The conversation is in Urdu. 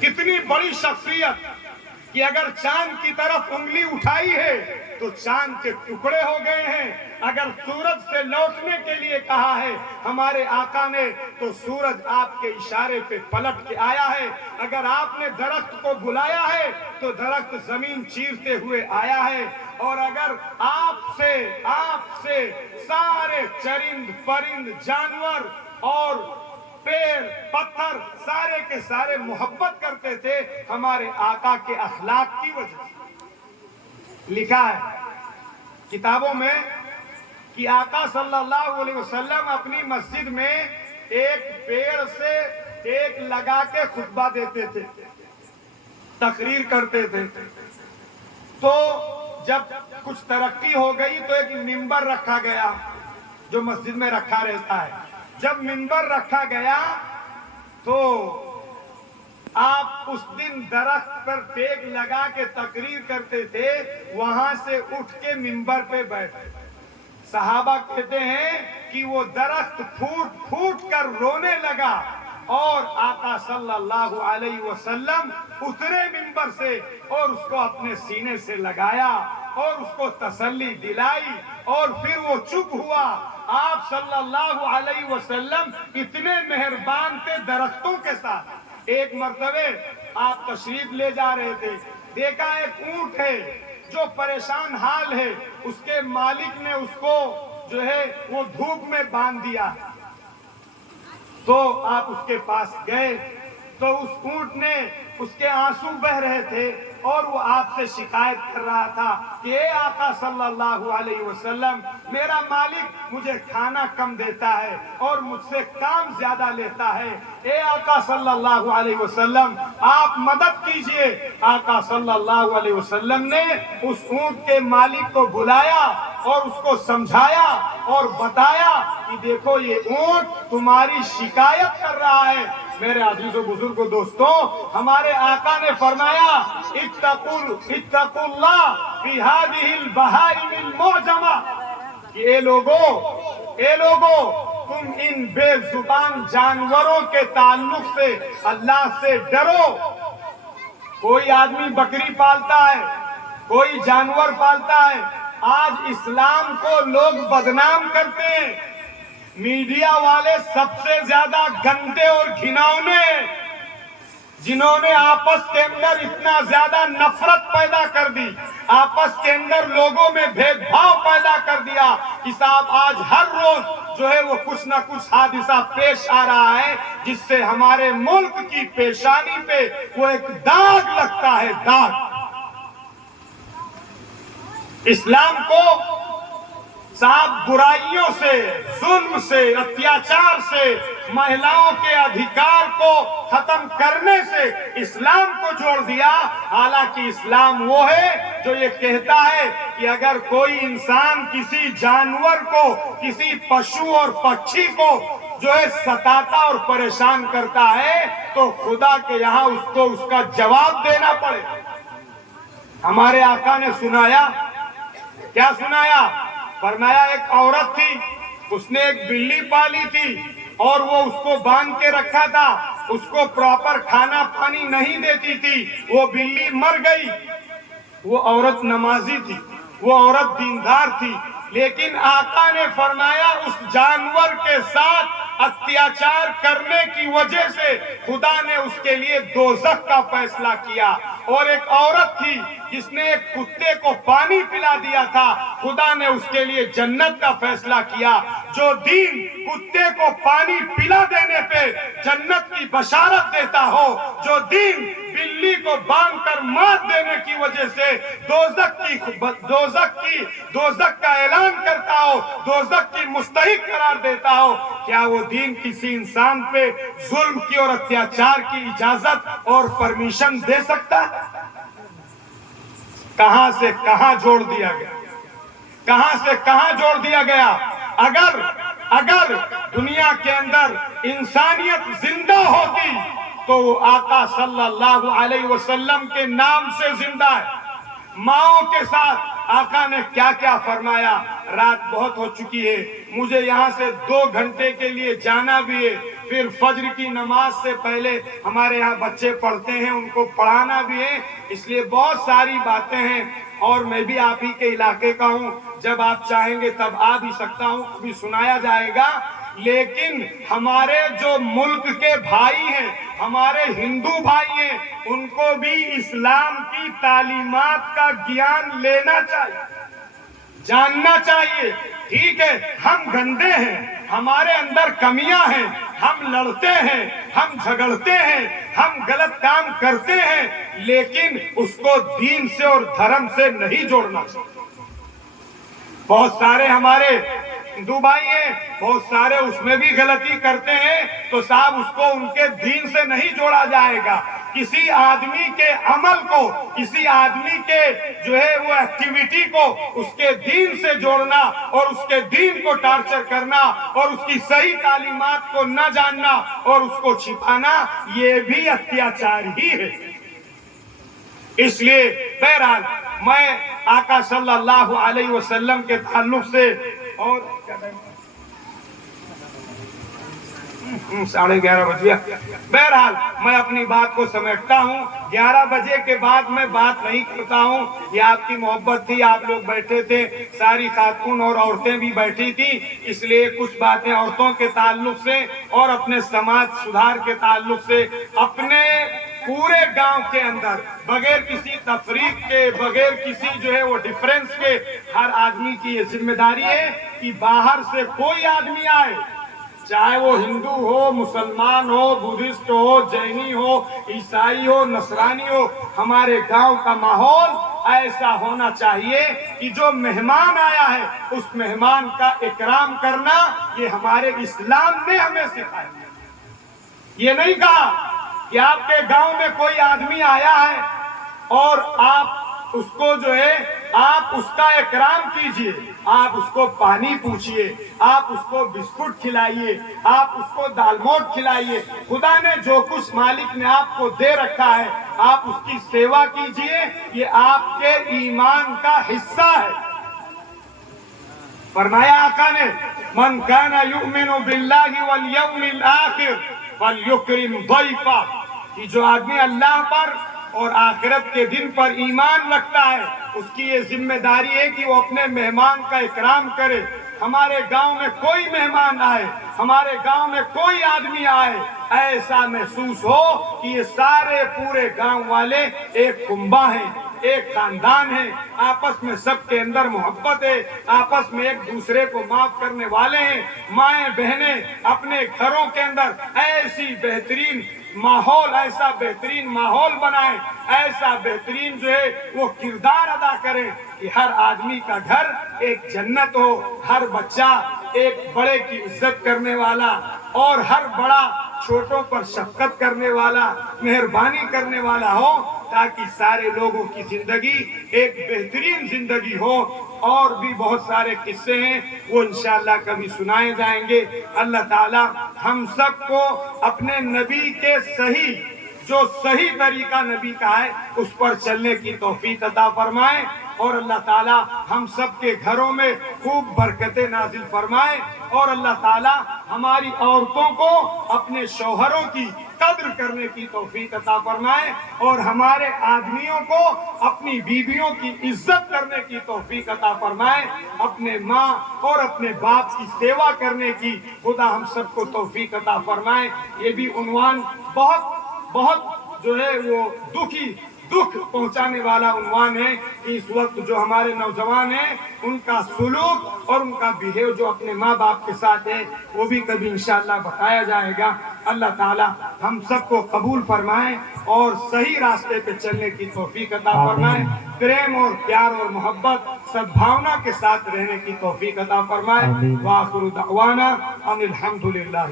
کتنی بڑی شخصیت کہ اگر چاند کی طرف انگلی اٹھائی ہے تو چاند کے ٹکڑے ہو گئے ہیں. اگر سورج سے لوٹنے کے لیے کہا ہے ہمارے آقا نے تو سورج آپ کے اشارے پہ پلٹ کے آیا ہے. اگر آپ نے درخت کو بلایا ہے تو درخت زمین چیرتے ہوئے آیا ہے. اور اگر آپ سے سارے چرند پرند جانور اور پیڑ پتھر سارے کے سارے محبت کرتے تھے ہمارے آقا کے اخلاق کی وجہ سے. لکھا ہے کتابوں میں کہ آقا صلی اللہ علیہ وسلم اپنی مسجد میں ایک پیڑ سے ایک لگا کے خطبہ دیتے تھے، تقریر کرتے تھے. تو جب کچھ ترقی ہو گئی تو ایک منبر رکھا گیا جو مسجد میں رکھا رہتا ہے. جب منبر رکھا گیا تو آپ اس دن درخت پر ٹیک لگا کے تقریر کرتے تھے، وہاں سے اٹھ کے منبر پہ بیٹھے. صحابہ کہتے ہیں کہ وہ درخت پھوٹ پھوٹ کر رونے لگا اور آقا صلی اللہ علیہ وسلم اترے منبر سے اور اس کو اپنے سینے سے لگایا اور اس کو تسلی دلائی اور پھر وہ چپ ہوا. آپ صلی اللہ علیہ وسلم اتنے مہربان تھے درختوں کے ساتھ. ایک مرتبہ آپ تشریف لے جا رہے تھے، دیکھا ایک اونٹ ہے جو پریشان حال ہے، اس کے مالک نے اس کو جو ہے وہ دھوپ میں باندھ دیا. تو آپ اس کے پاس گئے تو اس اونٹ نے اس کے آنسو بہ رہے تھے اور وہ آپ سے شکایت کر رہا تھا کہ اے آقا صلی اللہ علیہ وسلم، میرا مالک مجھے کھانا کم دیتا ہے اور مجھ سے کام زیادہ لیتا ہے. اے آقا صلی اللہ علیہ وسلم آپ مدد کیجئے. آقا صلی اللہ علیہ وسلم نے اس اونٹ کے مالک کو بلایا اور اس کو سمجھایا اور بتایا کہ دیکھو یہ اونٹ تمہاری شکایت کر رہا ہے. میرے عزیز و بزرگ دوستوں، ہمارے آقا نے فرمایا اتقوا اللہ فی ہذہ البہائم المعجمہ، کہ اے لوگو تم ان بے زبان جانوروں کے تعلق سے اللہ سے ڈرو. کوئی آدمی بکری پالتا ہے، کوئی جانور پالتا ہے. آج اسلام کو لوگ بدنام کرتے ہیں. میڈیا والے سب سے زیادہ گندے اور گھناؤنے، جنہوں نے آپس کے اندر اتنا زیادہ نفرت پیدا کر دی، آپس کے اندر لوگوں میں بھید بھاؤ پیدا کر دیا کہ صاحب آج ہر روز جو ہے وہ کچھ نہ کچھ حادثہ پیش آ رہا ہے جس سے ہمارے ملک کی پیشانی پہ وہ ایک داغ لگتا ہے. داغ. اسلام کو صاحب برائیوں سے، ظلم سے، اتیاچار سے، مہیلاؤں کے ادھیکار کو ختم کرنے سے اسلام کو جوڑ دیا. حالانکہ اسلام وہ ہے جو یہ کہتا ہے کہ اگر کوئی انسان کسی جانور کو، کسی پشو اور پکشی کو جو ہے ستاتا اور پریشان کرتا ہے تو خدا کے یہاں اس کو اس کا جواب دینا پڑے. ہمارے آقا نے سنایا، کیا سنایا؟ فرمایا ایک عورت تھی، اس نے ایک بلی پالی تھی اور وہ اس کو باندھ کے رکھا تھا، اس کو پراپر کھانا پانی نہیں دیتی تھی، وہ بلی مر گئی. وہ عورت نمازی تھی، وہ عورت دیندار تھی، لیکن آقا نے فرمایا اس جانور کے ساتھ اتیاچار کرنے کی وجہ سے خدا نے اس کے لیے دوزخ کا فیصلہ کیا. اور ایک عورت تھی جس نے ایک کتے کو پانی پلا دیا تھا، خدا نے اس کے لیے جنت کا فیصلہ کیا. جو دین کتے کو پانی پلا دینے پہ جنت کی بشارت دیتا ہو، جو دین بلی کو باندھ کر مات دینے کی وجہ سے دوزخ کا اعلان کرتا ہو، دوزخ کی مستحق قرار دیتا ہو، کیا وہ دین کسی انسان پہ ظلم کی اور اتیاچار کی اجازت اور پرمیشن دے سکتا ہے؟ کہاں سے کہاں جوڑ دیا گیا، کہاں سے کہاں جوڑ دیا گیا. اگر دنیا کے اندر انسانیت زندہ ہوتی تو وہ آقا صلی اللہ علیہ وسلم کے نام سے زندہ ہے. ماؤں کے ساتھ آقا نے کیا کیا فرمایا. رات بہت ہو چکی ہے، مجھے یہاں سے 2 گھنٹے کے لیے جانا بھی ہے، پھر فجر کی نماز سے پہلے ہمارے یہاں بچے پڑھتے ہیں، ان کو پڑھانا بھی ہے، اس لیے بہت ساری باتیں ہیں، اور میں بھی آپ ہی کے علاقے کا ہوں، جب آپ چاہیں گے تب آ بھی سکتا ہوں، بھی سنایا جائے گا۔ لیکن ہمارے جو ملک کے بھائی ہیں، ہمارے ہندو بھائی ہیں، ان کو بھی اسلام کی تعلیمات کا گیان لینا چاہیے، جاننا چاہیے۔ ٹھیک ہے، ہم گندے ہیں، ہمارے اندر کمیاں ہیں، ہم لڑتے ہیں، ہم جھگڑتے ہیں، ہم غلط کام کرتے ہیں، لیکن اس کو دین سے اور دھرم سے نہیں جوڑنا چاہیے۔ بہت سارے ہمارے ہندو بھائی ہیں، بہت سارے اس میں بھی غلطی کرتے ہیں، تو صاحب اس کو ان کے دین سے نہیں جوڑا جائے گا۔ کسی آدمی کے عمل کو، کسی آدمی کے جو ہے وہ ایکٹیویٹی کو اس کے دین سے جوڑنا اور اس کے دین کو ٹارچر کرنا اور اس کی صحیح تعلیمات کو نہ جاننا اور اس کو چھپانا، یہ بھی اتیاچار ہی ہے۔ اس لیے بہرحال میں آقا صلی اللہ علیہ وسلم کے تعلق سے، اور 11:30 بج گیا، بہرحال میں اپنی بات کو سمیٹتا ہوں۔ 11 بجے کے بعد میں بات نہیں کرتا ہوں، یہ آپ کی محبت تھی، آپ لوگ بیٹھے تھے، ساری خاتون اور عورتیں بھی بیٹھی تھی، اس لیے کچھ باتیں عورتوں کے تعلق سے اور اپنے سماج سدھار کے تعلق سے، اپنے پورے گاؤں کے اندر بغیر کسی تفریق کے، بغیر کسی جو ہے وہ ڈیفرنس کے، ہر آدمی کی یہ ذمہ داری ہے کہ باہر سے کوئی آدمی آئے، چاہے وہ ہندو ہو، مسلمان ہو، بدھسٹ ہو، جینی ہو، عیسائی ہو، نصرانی ہو، ہمارے گاؤں کا ماحول ایسا ہونا چاہیے کہ جو مہمان آیا ہے اس مہمان کا اکرام کرنا، یہ ہمارے اسلام نے ہمیں سکھایا۔ یہ نہیں کہا کہ آپ کے گاؤں میں کوئی آدمی آیا ہے اور آپ اس کو جو ہے آپ اس کا اکرام کیجئے، آپ اس کو پانی پوچھئے، آپ اس کو بسکٹ کھلائیے، آپ اس کو دال موٹ کھلائیے۔ خدا نے جو کچھ مالک نے آپ کو دے رکھا ہے، آپ اس کی سیوا کیجئے، یہ آپ کے ایمان کا حصہ ہے۔ فرمایا آقا نے، من کان یؤمن باللہ والیوم الآخر فلیکرم ضیفہ، کہ جو آدمی اللہ پر اور آخرت کے دن پر ایمان رکھتا ہے، اس کی یہ ذمہ داری ہے کہ وہ اپنے مہمان کا اکرام کرے۔ ہمارے گاؤں میں کوئی مہمان آئے، ہمارے گاؤں میں کوئی آدمی آئے، ایسا محسوس ہو کہ یہ سارے پورے گاؤں والے ایک کنبہ ہیں، ایک خاندان ہے، آپس میں سب کے اندر محبت ہے، آپس میں ایک دوسرے کو معاف کرنے والے ہیں۔ مائیں بہنیں اپنے گھروں کے اندر ایسی بہترین ماحول، ایسا بہترین ماحول بنائیں، ایسا بہترین جو ہے وہ کردار ادا کریں کہ ہر آدمی کا گھر ایک جنت ہو، ہر بچہ ایک بڑے کی عزت کرنے والا اور ہر بڑا چھوٹوں پر شفقت کرنے والا، مہربانی کرنے والا ہو، تاکہ سارے لوگوں کی زندگی ایک بہترین زندگی ہو۔ اور بھی بہت سارے قصے ہیں، وہ انشاءاللہ کبھی سنائے جائیں گے۔ اللہ تعالی ہم سب کو اپنے نبی کے جو صحیح طریقہ نبی کا ہے اس پر چلنے کی توفیق عطا فرمائے، اور اللہ تعالی ہم سب کے گھروں میں خوب برکتیں نازل فرمائے، اور اللہ تعالی ہماری عورتوں کو اپنے شوہروں کی قدر کرنے کی توفیق عطا فرمائے، اور ہمارے آدمیوں کو اپنی بیویوں کی عزت کرنے کی توفیق عطا فرمائے، اپنے ماں اور اپنے باپ کی سیوا کرنے کی خدا ہم سب کو توفیق عطا فرمائے۔ یہ بھی عنوان بہت جو ہے وہ دکھ پہنچانے والا عنوان ہے کہ اس وقت جو ہمارے نوجوان ہیں ان کا سلوک اور ان کا بیہیو جو اپنے ماں باپ کے ساتھ ہے، وہ بھی کبھی انشاءاللہ بتایا جائے گا۔ اللہ تعالی ہم سب کو قبول فرمائے اور صحیح راستے پہ چلنے کی توفیق عطا فرمائے، پریم اور پیار اور محبت سدبھاونا کے ساتھ رہنے کی توفیق عطا فرمائے۔ وآخر دعوانا ان الحمدللہ۔